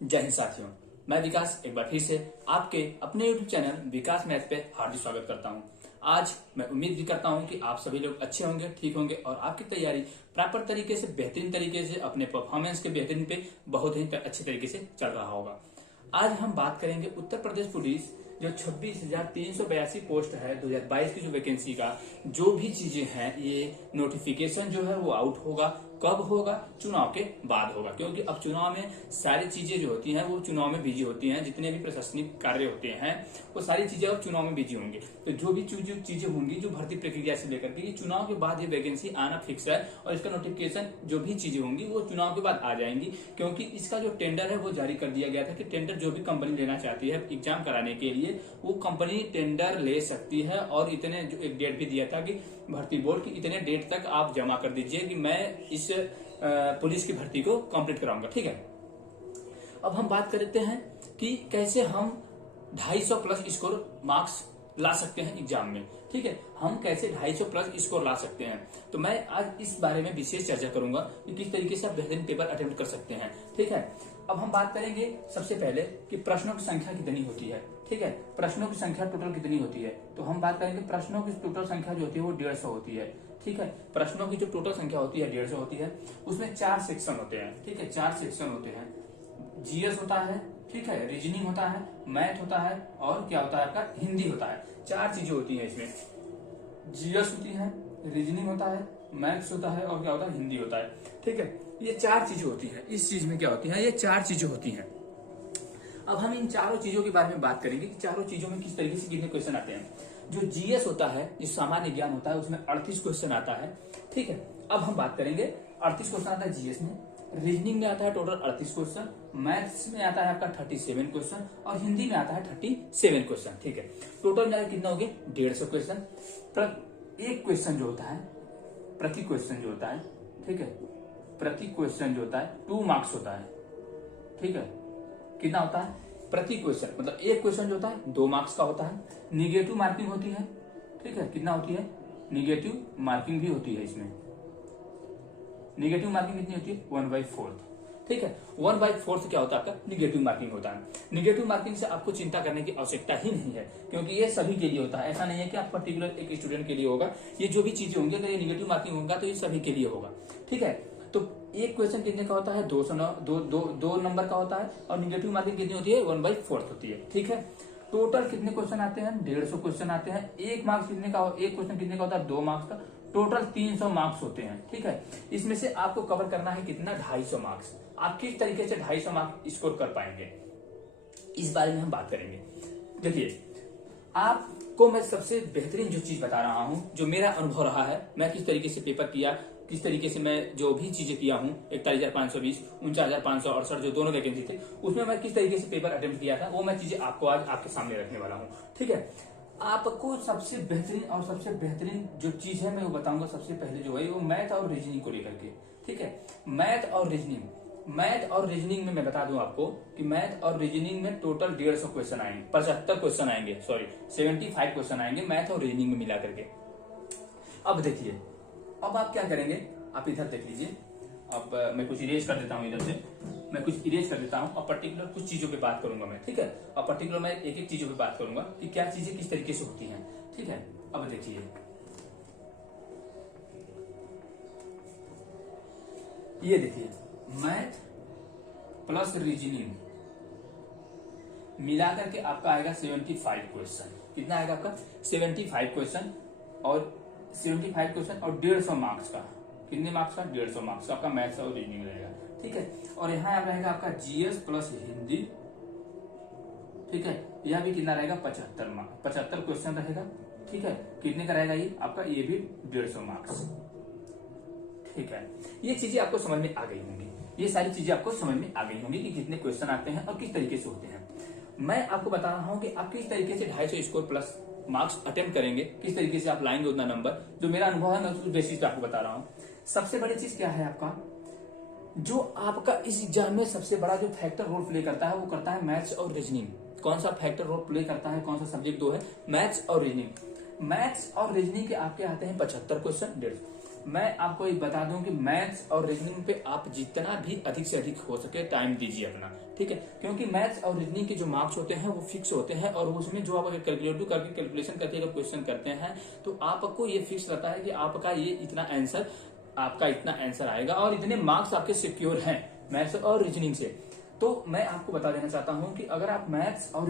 जय हिंद साथियों, मैं विकास एक बार फिर से आपके अपने YouTube चैनल विकास मैथ पे हार्दिक स्वागत करता हूं। आज मैं उम्मीद भी करता हूं कि आप सभी लोग अच्छे होंगे, ठीक होंगे और आपकी तैयारी प्रॉपर तरीके से, बेहतरीन तरीके से, अपने परफॉर्मेंस के बेहतरीन पे बहुत ही अच्छे तरीके से चल रहा होगा। आज हम बात करेंगे उत्तर प्रदेश पुलिस जो 26,382 पोस्ट है 2022 की जो वैकेंसी का जो भी चीजें हैं, ये नोटिफिकेशन जो है वो आउट होगा। कब होगा? चुनाव के बाद होगा, क्योंकि अब चुनाव में सारी चीजें जो होती हैं वो चुनाव में बिजी होती हैं। जितने भी प्रशासनिक कार्य होते हैं वो सारी चीजें अब चुनाव में बिजी होंगी। तो जो भी चीजें होंगी जो भर्ती प्रक्रिया से लेकर के चुनाव के बाद ये वैकेंसी आना फिक्स है और इसका नोटिफिकेशन जो भी चीजें होंगी वो चुनाव के बाद आ जाएंगी। क्योंकि इसका जो टेंडर है वो जारी कर दिया गया था कि टेंडर जो भी कंपनी लेना चाहती है एग्जाम कराने के लिए वो कंपनी टेंडर ले सकती है। और इतने जो एक डेट भी दिया था कि भर्ती बोर्ड की इतने डेट तक आप जमा कर दीजिए कि मैं इस पुलिस की भर्ती को कंप्लीट कराऊंगा। ठीक है, अब हम बात करते हैं कि कैसे हम 250 प्लस स्कोर मार्क्स ला सकते हैं एग्जाम में। ठीक है, हम कैसे 250 प्लस स्कोर ला सकते हैं, तो मैं आज इस बारे में विशेष चर्चा करूंगा कि किस तरीके से आप बेहतरीन पेपर अटेम्प्ट कर सकते हैं। ठीक है, अब हम बात करेंगे सबसे पहले कि प्रश्नों की संख्या कितनी होती है। ठीक है, प्रश्नों की संख्या टोटल कितनी होती है, तो हम बात करेंगे प्रश्नों की टोटल संख्या जो होती है वो 150 होती है। ठीक है, प्रश्नों की जो टोटल संख्या होती है 150 होती है। उसमें 4 सेक्शन होते हैं। ठीक है, 4 सेक्शन होते हैं। जीएस होता है, ठीक है, रीजनिंग होता है, मैथ होता है और क्या होता है आपका हिंदी होता है। 4 चीजें होती हैं इसमें। जीएस होती है, रीजनिंग होता है, मैथ्स होता है और क्या होता है हिंदी होता है। ठीक है, ये 4 चीजें होती है। इस चीज में क्या होती है, ये 4 चीजें होती हैं। अब हम इन चारों चीजों के बारे में बात करेंगे कि चारों चीजों में किस तरीके से कितने क्वेश्चन आते हैं। जो जीएस होता है, जो सामान्य ज्ञान होता है, उसमें 38 क्वेश्चन आता है। ठीक है, अब हम बात करेंगे 38 क्वेश्चन आता है जीएस में। रीजनिंग में आता है टोटल 38 क्वेश्चन, मैथ्स में आता है आपका 37 क्वेश्चन और हिंदी में आता है 37 क्वेश्चन। ठीक है, टोटल मिलाकर कितना हो गया 150 क्वेश्चन। एक क्वेश्चन जो होता है, प्रति क्वेश्चन जो होता है, ठीक है, प्रति क्वेश्चन जो होता है 2 मार्क्स होता है। ठीक है, कितना होता है प्रति क्वेश्चन, मतलब एक क्वेश्चन जो होता है 2 मार्क्स का होता है। निगेटिव मार्किंग होती है। ठीक है, कितना होती है, निगेटिव मार्किंग भी होती है इसमें। निगेटिव मार्किंग कितनी होती है 1/4। ठीक है, 1/4 क्या होता है आपका निगेटिव मार्किंग होता है। निगेटिव मार्किंग से आपको चिंता करने की आवश्यकता ही नहीं है, क्योंकि ये सभी के लिए होता है। ऐसा नहीं है कि आप पर्टिकुलर एक स्टूडेंट के लिए होगा। ये जो भी चीजें होंगी, अगर ये निगेटिव मार्किंग होगा तो ये सभी के लिए होगा। ठीक है, तो एक क्वेश्चन कितने का होता है 2 नंबर का होता है और निगेटिव मार्किंग कितनी होती है 1/4 होती है। ठीक है, टोटल कितने क्वेश्चन आते हैं 150 क्वेश्चन आते हैं। एक मार्क्स कितने का, एक क्वेश्चन कितने का होता है 2 मार्क्स का। टोटल 300 मार्क्स होते हैं। ठीक है, इसमें से आपको कवर करना है कितना 250 मार्क्स। आप किस तरीके से 250 मार्क्स स्कोर कर पाएंगे इस बारे में हम बात करेंगे। देखिए, आपको मैं सबसे बेहतरीन जो चीज बता रहा हूं, जो मेरा अनुभव रहा है, मैं किस तरीके से पेपर किया, किस तरीके से मैं जो भी चीजें किया हूं, 41,520, 49,568 जो दोनों वैकेंसी थे उसमें मैं किस तरीके से पेपर अटेम्प्ट किया था, वो मैं चीजें आपको आज आपके सामने रखने वाला हूं। ठीक है, आपको सबसे बेहतरीन जो चीज है मैं वो बताऊंगा। सबसे पहले जो है वो मैथ और रीजनिंग को लेकर के। ठीक है, मैथ और रीजनिंग में मैं बता दूं आपको कि मैथ और रीजनिंग में टोटल 150 क्वेश्चन आएंगे, 75 क्वेश्चन आएंगे, 75 क्वेश्चन आएंगे मैथ और रीजनिंग में मिला करके। अब देखिए, अब आप क्या करेंगे, आप इधर देख लीजिए। अब मैं कुछ इरेज कर देता हूँ, इधर से मैं कुछ इरेज कर देता हूँ और पर्टिकुलर कुछ चीजों पे बात करूंगा मैं। ठीक है, और पर्टिकुलर मैं एक एक चीजों पे बात करूंगा कि क्या चीजें किस तरीके से होती हैं। ठीक है, अब देखिए, ये देखिए मैथ प्लस रीजनिंग मिलाकर के आपका आएगा 75 क्वेश्चन। कितना आएगा आपका 75 क्वेश्चन और 75 क्वेश्चन और 150 मार्क्स का। कितने मार्क्स का 150 मार्क्स का आपका मैथ्स और रीजनिंग रहेगा। ठीक है, और यहाँ रहेगा आपका जीएस प्लस हिंदी। ठीक है, यह भी कितना रहेगा 75 क्वेश्चन रहेगा। ठीक है, कितने का रहेगा ये आपका, ये भी 150 मार्क्स। ठीक है, ये चीजें आपको समझ में आ गई होंगी, ये सारी चीजें आपको समझ में आ गई होंगी कि कितने क्वेश्चन आते हैं और किस तरीके से होते हैं। मैं आपको बता रहा हूं कि आप किस तरीके से 250 स्कोर प्लस मार्क्स अटेम्प्ट करेंगे, किस तरीके से आप लाएंगे उतना नंबर। जो मेरा अनुभव है मैं उस बेसिस पे आपको बता रहा हूं। सबसे बड़ी चीज क्या है आपका, जो आपका इस एग्जाम में सबसे बड़ा जो फैक्टर रोल प्ले करता है वो करता है मैथ्स और रीजनिंग। कौन सा फैक्टर रोल प्ले करता है, कौन सा सब्जेक्ट दो है, मैथ्स और रीजनिंग। मैथ्स और रीजनिंग के आपके आते हैं 75 क्वेश्चन, मैं आपको ये बता दूं कि मैथ्स और रीजनिंग पे आप जितना भी अधिक से अधिक हो सके टाइम दीजिए अपना, ठीक है। क्योंकि मैथ्स और रीजनिंग के जो मार्क्स होते हैं वो फिक्स होते हैं, और उसमें जो आप अगर कैलकुलेटिव करके कैलकुलेशन करके अगर क्वेश्चन करते हैं तो आपको ये फिक्स रहता है कि आपका ये इतना आंसर आएगा और इतने मार्क्स आपके सिक्योर हैं मैथ्स और रीजनिंग से। तो मैं आपको बता देना चाहता हूं कि अगर आप मैथ्स और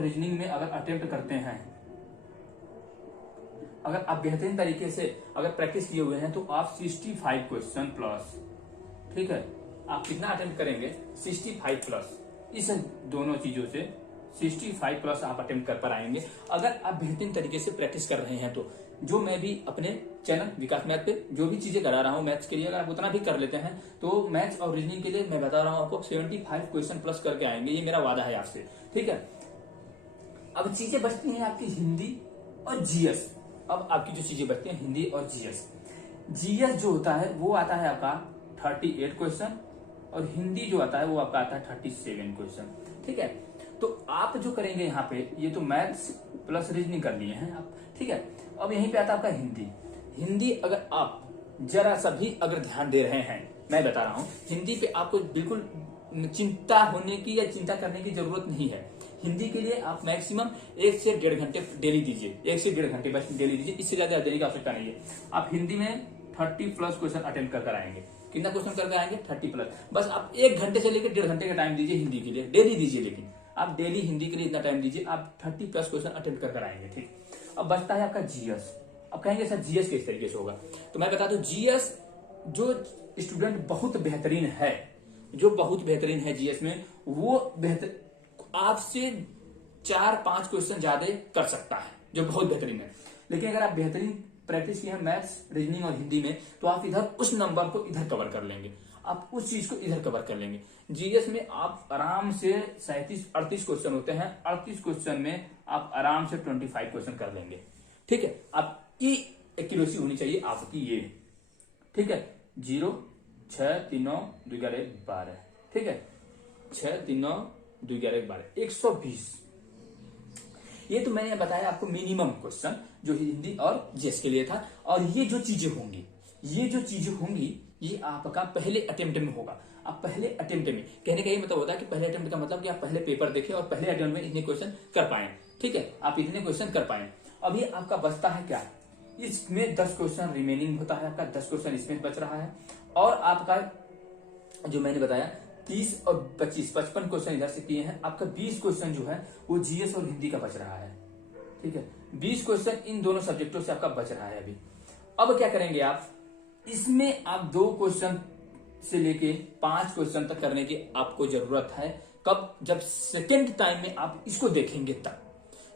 रीजनिंग में अगर अटेम्प्ट करते हैं, अगर आप बेहतरीन तरीके से अगर प्रैक्टिस किए हुए हैं तो आप 65 क्वेश्चन प्लस, ठीक है, आप कितना अटेम्प्ट करेंगे 65 प्लस, इस दोनों चीजों से 65 प्लस आप अटेम्प्ट कर पर आएंगे अगर आप बेहतरीन तरीके से प्रैक्टिस कर रहे हैं। तो जो मैं भी अपने चैनल विकास मैथ पे जो भी चीजें करा रहा हूं मैथ्स के लिए, अगर आप उतना भी कर लेते हैं तो मैथ्स और रीजनिंग के लिए मैं बता रहा हूं आपको 75 क्वेश्चन प्लस करके आएंगे, ये मेरा वादा है आपसे, ठीक है। अब चीजें बचती हैं आपकी हिंदी और जीएस। अब आपकी जो चीजें बचती हैं हिंदी और जीएस जो होता है वो आता है आपका 38 क्वेश्चन, और हिंदी जो आता है वो आपका आता है 37 क्वेश्चन, ठीक है। तो आप जो करेंगे यहाँ पे, ये तो मैथ्स प्लस रीजनिंग कर लिए हैं आप, ठीक है। अब यहीं पे आता है आपका हिंदी अगर आप जरा सा भी अगर ध्यान दे रहे हैं, मैं बता रहा हूं हिंदी पे आपको बिल्कुल चिंता होने की या चिंता करने की जरूरत नहीं है। हिंदी के लिए आप मैक्सिमम 1 से 1.5 घंटे डेली दीजिए, 1 से 1.5 घंटे बस डेली दीजिए, इससे ज्यादा देने की आवश्यकता नहीं है। आप हिंदी में 30 प्लस क्वेश्चन अटेम्प्ट कर आएंगे। कितना क्वेश्चन करके आएंगे 30 प्लस। बस आप 1 घंटे से लेकर 1.5 घंटे का टाइम दीजिए हिंदी के लिए, डेली दीजिए, लेकिन आप डेली हिंदी के लिए इतना टाइम दीजिए, आप 30 प्लस क्वेश्चन अटेम्प्ट कर आएंगे, ठीक। अब बचता है आपका जीएस। अब कहेंगे सर जीएस किस तरीके से होगा, तो मैं बता दूं जीएस जो स्टूडेंट बहुत बेहतरीन है जीएस में, वो बेहतर आपसे 4-5 क्वेश्चन ज्यादा कर सकता है, जो बहुत बेहतरीन है। लेकिन अगर आप बेहतरीन प्रैक्टिस किए हैं मैथ्स रीजनिंग और हिंदी में, तो आप इधर उस नंबर को इधर कवर कर लेंगे, आप उस चीज को इधर कवर कर लेंगे। जीएस में आप आराम से 37-38 क्वेश्चन होते हैं, 38 क्वेश्चन में आप आराम से 25 क्वेश्चन कर लेंगे, ठीक है। आपकी एक्यूरेसी होनी चाहिए आपकी ये, ठीक है, 0 6 3 9 2 11 12, ठीक है, 6 3 9 2 11 12 120। ये तो मैंने बताया आपको मिनिमम क्वेश्चन जो हिंदी और जीएस के लिए था। और ये जो चीजें होंगी ये आपका पहले अटेम्प्ट में होगा। आप पहले अटेम्प्ट में, कहने का ये मतलब होता है कि पहले अटेम्प्ट का मतलब कि आप पहले पेपर देखें और पहले अटेम्प्ट में इतने क्वेश्चन कर पाए, ठीक है, आप इतने क्वेश्चन कर पाए। अभी आपका बचता है क्या, इसमें 10 क्वेश्चन रिमेनिंग होता है आपका, 10 क्वेश्चन इसमें बच रहा है, और आपका जो मैंने बताया 30 और 25 55 क्वेश्चन इधर से किए हैं। आपका 20 क्वेश्चन जो है वो जीएस और हिंदी का बच रहा है, ठीक है, 20 क्वेश्चन इन दोनों सब्जेक्टों से आपका बच रहा है अभी। अब क्या करेंगे आप, इसमें आप 2 क्वेश्चन से लेके 5 क्वेश्चन तक करने की आपको जरूरत है। कब, जब सेकेंड टाइम में आप इसको देखेंगे तब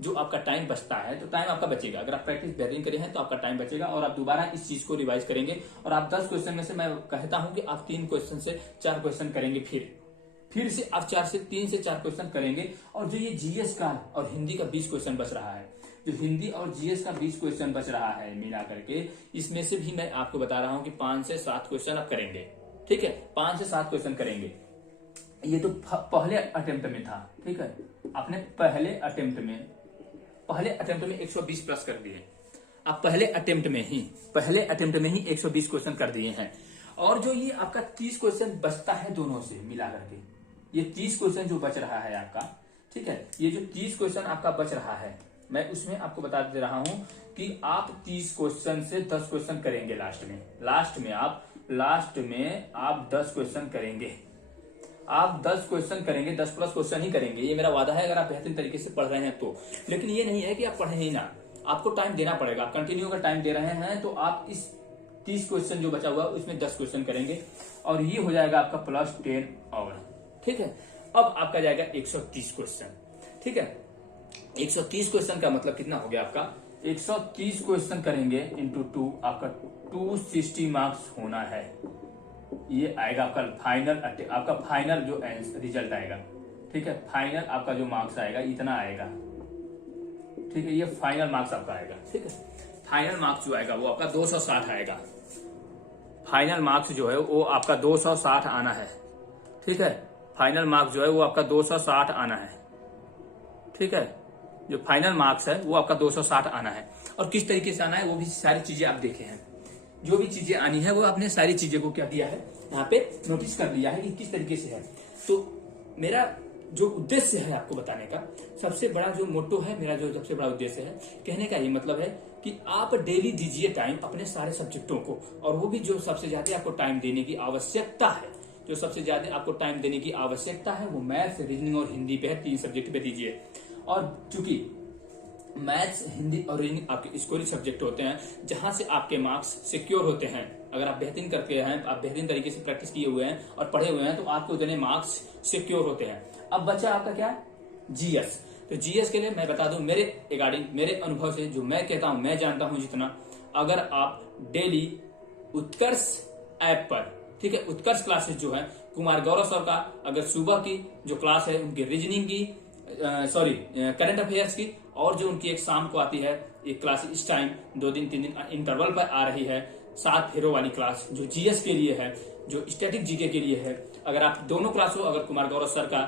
जो आपका टाइम बचता है, तो टाइम आपका बचेगा। अगर आप प्रैक्टिस बेहतरीन करे हैं तो आपका टाइम बचेगा और आप दोबारा इस चीज को रिवाइज करेंगे। और आप 10 क्वेश्चन में से मैं कहता हूं कि आप 3 क्वेश्चन से 4 क्वेश्चन करेंगे, फिर से आप 3 से 4 क्वेश्चन करेंगे। और जो ये जीएस का और हिंदी का 20 क्वेश्चन बच रहा है, जो हिंदी और जीएस का 20 क्वेश्चन बच रहा है मिला करके, इसमें से भी मैं आपको बता रहा हूं कि 5 से 7 क्वेश्चन आप करेंगे, ठीक है, 5 से 7 क्वेश्चन करेंगे। ये तो पहले अटेम्प्ट में था, ठीक है, आपने पहले अटेम्प्ट में 120 प्लस कर दिए। आप पहले अटेम्प्ट में ही 120 क्वेश्चन कर दिए हैं। और जो ये आपका 30 क्वेश्चन बचता है दोनों से मिला करके, ये 30 क्वेश्चन जो बच रहा है आपका, ठीक है, ये जो 30 क्वेश्चन आपका बच रहा है, मैं उसमें आपको बता दे रहा हूं कि आप 30 क्वेश्चन से 10 क्वेश्चन करेंगे लास्ट में आप 10 क्वेश्चन करेंगे। आप 10 क्वेश्चन करेंगे, 10 प्लस क्वेश्चन ही करेंगे, ये मेरा वादा है अगर आप बेहतरीन तरीके से पढ़ रहे हैं तो। लेकिन ये नहीं है कि आप पढ़े ही ना, आपको टाइम देना पड़ेगा। कंटिन्यू अगर टाइम दे रहे हैं तो आप इस 30 क्वेश्चन जो बचा हुआ है उसमें 10 क्वेश्चन करेंगे, और ये हो जाएगा आपका +10 और, ठीक है। अब आपका जाएगा 130 क्वेश्चन, ठीक है। 130 क्वेश्चन का मतलब कितना हो गया आपका, 130 क्वेश्चन करेंगे इंटू 2, आपका 260 मार्क्स होना है। ये आएगा आपका फाइनल जो रिजल्ट आएगा, ठीक है, फाइनल आपका जो मार्क्स आएगा इतना आएगा, ठीक है, ये फाइनल मार्क्स आपका आएगा, ठीक है। फाइनल मार्क्स जो आएगा वो आपका 260 आएगा। फाइनल मार्क्स जो है वो आपका 260 आना है, ठीक है। फाइनल मार्क्स जो है वो आपका 260 आना है, ठीक है। जो फाइनल मार्क्स है वो आपका 260 आना है। और किस तरीके से आना है वो भी सारी चीजें आप देखे हैं। जो भी चीजें आनी है वो आपने सारी चीजें को क्या किया है, यहाँ पे नोटिस कर लिया है कि किस तरीके से है। तो मेरा जो उद्देश्य है आपको बताने का, सबसे बड़ा जो मोटो है मेरा, जो सबसे बड़ा उद्देश्य है कहने का ये मतलब है कि आप डेली दीजिए टाइम अपने सारे सब्जेक्टों को, और वो भी जो सबसे ज्यादा आपको टाइम देने की आवश्यकता है, जो सबसे ज्यादा आपको टाइम देने की आवश्यकता है वो मैथ्स, रीजनिंग और हिंदी पे है। 3 सब्जेक्ट पे दीजिए। और चूंकि मैथ्स, हिंदी और रीजनिंग आपके स्कोरिंग सब्जेक्ट होते हैं, जहां से आपके मार्क्स सिक्योर होते हैं। अगर आप बेहतरीन करके हैं, आप बेहतरीन तरीके से प्रैक्टिस किए हुए हैं और पढ़े हुए हैं, तो आपके उतने मार्क्स सिक्योर होते हैं। अब बच्चा आपका क्या, जीएस। तो जीएस के लिए मैं बता दूं मेरे रिगार्डिंग, मेरे अनुभव से जो मैं कहता हूं, मैं जानता हूं जितना, अगर आप डेली उत्कर्ष ऐप पर, ठीक है, उत्कर्ष क्लासेस जो है कुमार गौरव सर का, अगर सुबह की जो क्लास है उनकी रीजनिंग की, करंट अफेयर्स की, और जो उनकी एक शाम को आती है एक क्लास, इस टाइम 2 दिन 3 दिन इंटरवल पर आ रही है 7 फेरों वाली क्लास, जो जीएस के लिए है, जो स्टैटिक जीके के लिए है। अगर आप दोनों क्लासों, अगर कुमार गौरव सर का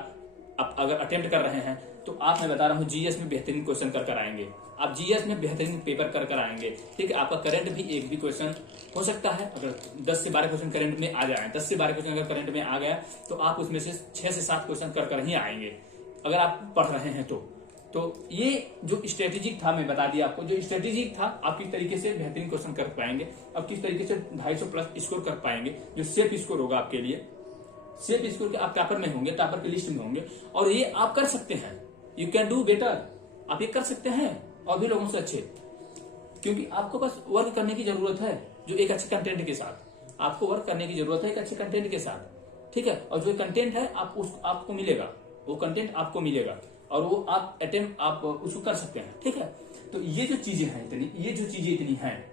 आप अगर अटेम्प्ट कर रहे हैं, तो आप, मैं बता रहा हूँ, जीएस में बेहतरीन क्वेश्चन कर आएंगे। आप जीएस में बेहतरीन पेपर कर आएंगे। ठीक है, आपका करंट भी एक भी क्वेश्चन हो सकता है, अगर 10 से 12 क्वेश्चन करंट में आ जाए, 10 से 12 क्वेश्चन अगर करंट में आ गया, तो आप उसमें से 6 से 7 क्वेश्चन कर ही आएंगे, अगर आप पढ़ रहे हैं तो ये जो स्ट्रेटेजिक था, मैं बता दिया आपको, जो स्ट्रेटेजिक था, आप किस तरीके से बेहतरीन क्वेश्चन कर पाएंगे, अब किस तरीके से 250 प्लस स्कोर कर पाएंगे, जो सेफ स्कोर होगा आपके लिए, सेफ स्कोर के आप टॉपर में होंगे, टॉपर की लिस्ट में होंगे, और ये आप कर सकते हैं। यू कैन डू बेटर, आप ये कर सकते हैं और भी लोगों से अच्छे, क्योंकि आपको बस वर्क करने की जरूरत है, जो एक अच्छे कंटेंट के साथ आपको वर्क करने की जरूरत है, एक अच्छे कंटेंट के साथ। ठीक है, और जो कंटेंट है आपको मिलेगा, वो कंटेंट आपको मिलेगा, और वो आप अटेम्प्ट आप उसको कर सकते हैं। ठीक है, तो ये जो चीजें हैं इतनी, ये जो चीजें इतनी हैं,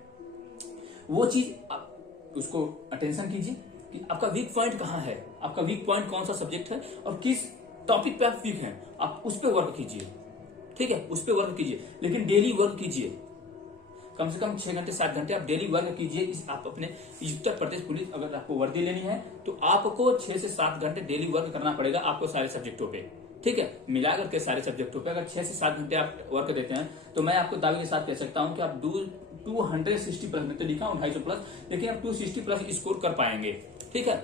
वो चीज आप उसको अटेंशन कीजिए कि आपका वीक पॉइंट कहाँ है, आपका वीक पॉइंट कौन सा सब्जेक्ट है और किस टॉपिक पे आप वीक हैं, आप उस पर वर्क कीजिए। ठीक है, उस पर वर्क कीजिए, लेकिन डेली वर्क कीजिए, कम से कम 6 घंटे 7 घंटे आप डेली वर्क कीजिए। आप अपने उत्तर प्रदेश पुलिस अगर आपको वर्दी लेनी है, तो आपको 6 से 7 घंटे डेली वर्क करना पड़ेगा आपको सारे सब्जेक्टों पे। ठीक है, मिला करके सारे सब्जेक्टों पे अगर 6 से 7 घंटे आप वर्क देते हैं, तो मैं आपको दावे के साथ कह सकता हूं कि आप 260 प्लस, मैं तो लिखा हूं 250 प्लस, लेकिन आप 260 प्लस स्कोर कर पाएंगे। ठीक है,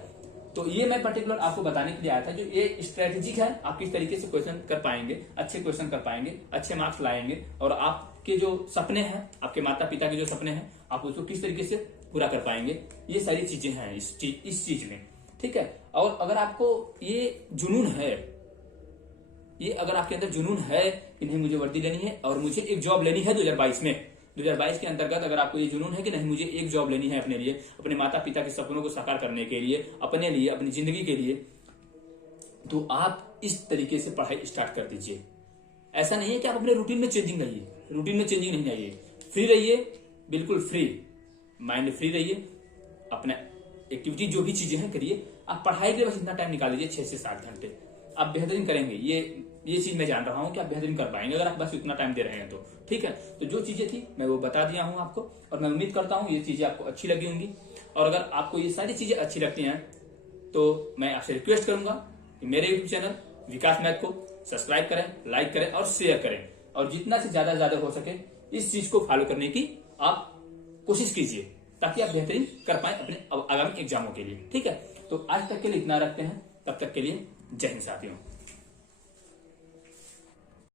तो ये मैं पर्टिकुलर आपको बताने के लिए आया था, जो ये स्ट्रेटेजिक है, आप किस तरीके से क्वेश्चन कर पाएंगे, अच्छे क्वेश्चन कर पाएंगे, अच्छे मार्क्स लाएंगे, और आपके जो सपने हैं, आपके माता पिता के जो सपने हैं, आप उसको किस तरीके से पूरा कर पाएंगे। ये सारी चीजें हैं इस चीज में। ठीक है, और अगर आपको ये जुनून है, ये अगर आपके अंदर जुनून है कि नहीं मुझे वर्दी लेनी है और मुझे एक जॉब लेनी है 2022 में, 2022 के अंतर्गत अगर आपको ये जुनून है कि नहीं मुझे एक जॉब लेनी है अपने लिए, अपने माता पिता के सपनों को साकार करने के लिए, अपने लिए, अपनी जिंदगी के लिए, तो आप इस तरीके से पढ़ाई स्टार्ट कर दीजिए। ऐसा नहीं है कि आप अपने रूटीन में चेंजिंग लाइए, रूटीन में चेंजिंग नहीं लाइए, फ्री रहिए, बिल्कुल फ्री माइंड, फ्री रहिए, अपना एक्टिविटी जो भी चीजें हैं करिए। आप पढ़ाई के लिए बस इतना टाइम निकाल लीजिए, 6 से 7 घंटे, आप बेहतरीन करेंगे। ये चीज मैं जान रहा हूं कि आप बेहतरीन कर पाएंगे अगर आप बस इतना टाइम दे रहे हैं तो। ठीक है, तो जो चीजें थी मैं वो बता दिया हूं आपको, और मैं उम्मीद करता हूं ये चीजें आपको अच्छी लगी होंगी। और अगर आपको ये सारी चीजें अच्छी लगती हैं, तो मैं आपसे रिक्वेस्ट करूंगा कि मेरे यूट्यूब चैनल विकास मैथ को सब्सक्राइब करें, लाइक करें और शेयर करें, और जितना से ज्यादा हो सके इस चीज को फॉलो करने की आप कोशिश कीजिए, ताकि आप बेहतरीन कर पाए अपने आगामी एग्जामों के लिए। ठीक है, तो आज तक के लिए इतना रखते हैं, तब तक के लिए जय हिंद साथियों।